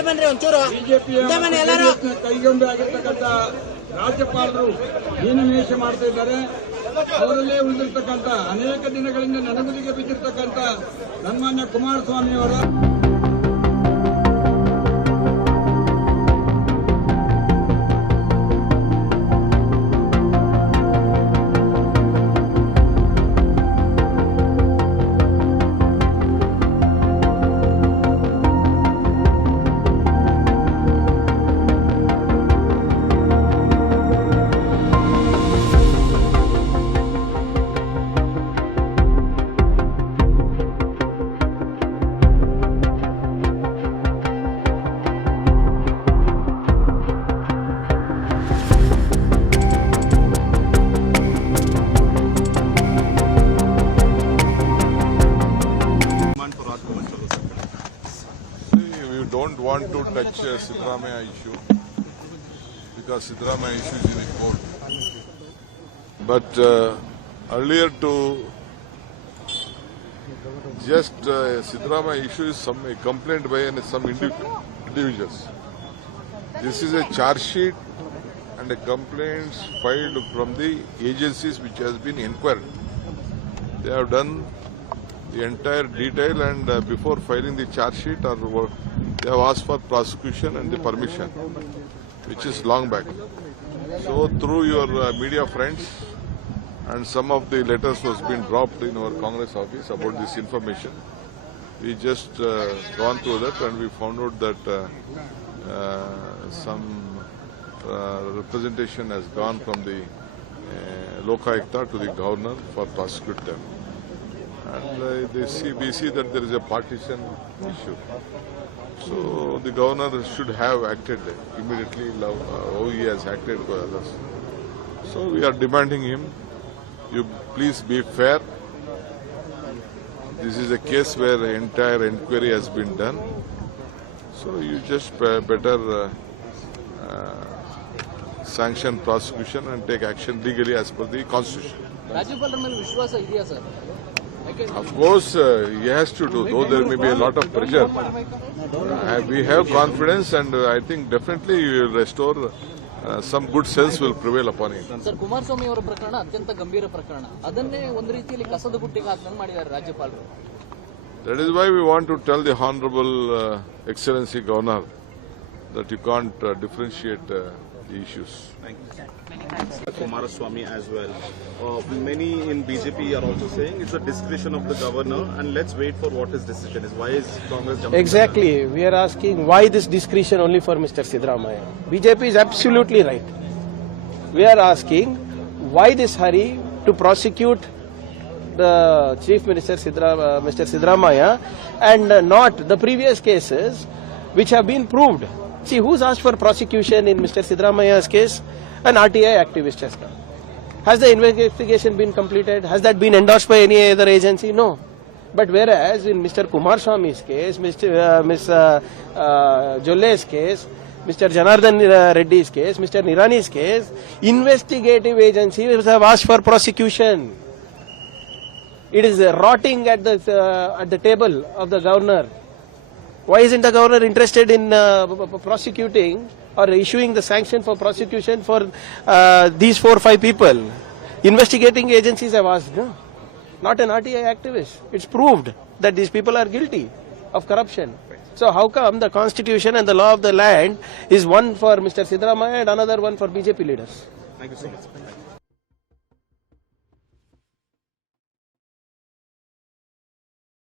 ಹಿಂದೆ ಬನ್ರಿ ಒಂಚೂರು. ಹಿಂದೆ ಬನ್ನಿ ಎಲ್ಲರೂ. ಕೈಗೊಂಬೆ ಆಗಿರ್ತಕ್ಕಂಥ ರಾಜ್ಯಪಾಲರು ಹೀನಮೇಷ ಮಾಡ್ತಾ ಇದ್ದಾರೆ. ಅವರಲ್ಲೇ ಉಳಿದಿರ್ತಕ್ಕಂಥ ಅನೇಕ ದಿನಗಳಿಂದ ನನೆಗುದಿಗೆ ಬಿದ್ದಿರ್ತಕ್ಕಂಥ ಸನ್ಮಾನ್ಯ ಕುಮಾರಸ್ವಾಮಿ ಅವರ don't want to touch Siddaramaiah issue because Siddaramaiah issue is in court. But earlier to just Siddaramaiah issue is a complaint by some individuals. This is a charge sheet and a complaint filed from the agencies which has been inquired. They have done the entire detail and before filing the charge sheet or they have asked for prosecution and the permission, which is long back. So through your media friends and some of the letters was been dropped in our Congress office about this information. We just gone through that and we found out that some representation has gone from the Lokayukta to the governor for prosecute them. And we see that there is a partition issue. So the governor should have acted immediately how he has acted for others. So we are demanding him, you please be fair. This is a case where the entire inquiry has been done. So you just better sanction prosecution and take action legally as per the constitution. Of course, he has to do, though there may be a lot of pressure. We have confidence and I think definitely he will restore, some good sense will prevail upon him. Sir, Kumaraswamy ಅವರ ಪ್ರಕರಣ ಅತ್ಯಂತ ಗಂಭೀರ ಪ್ರಕರಣ. ಅದನ್ನೇ ಒಂದು ರೀತಿಯಲ್ಲಿ ಕಸದ ಬುಟ್ಟಿಗೆ ಹಾಕಂಗೆ ಮಾಡಿದ್ದಾರೆ ರಾಜ್ಯಪಾಲರು. That is why we want to tell the Honorable Excellency Governor that you can't differentiate the issues. Kumaraswamy as well. Many in BJP are also saying it's a discretion of the governor and let's wait for what his decision is. Why is Congress jumping? Exactly. We are asking why this discretion only for Mr. Siddaramaiah. BJP is absolutely right. We are asking why this hurry to prosecute the Chief Minister Mr. Siddaramaiah and not the previous cases which have been proved. See, who's asked for prosecution in Mr. Siddaramaiah's case? An RTI activist has done. Has the investigation been completed? Has that been endorsed by any other agency? No. But whereas in Mr. Kumaraswamy's case, Ms. Jolle's case, Mr. Janardhan Reddy's case, Mr. Nirani's case, investigative agencies have asked for prosecution. It is rotting at the table of the governor. Why isn't the governor interested in prosecuting or issuing the sanction for prosecution for these 4 or 5 people? Investigating agencies have asked, no? Not an RTI activist. It's proved that these people are guilty of corruption. So how come the constitution and the law of the land is one for Mr. Siddaramaiah and another one for BJP leaders? Thank you so much.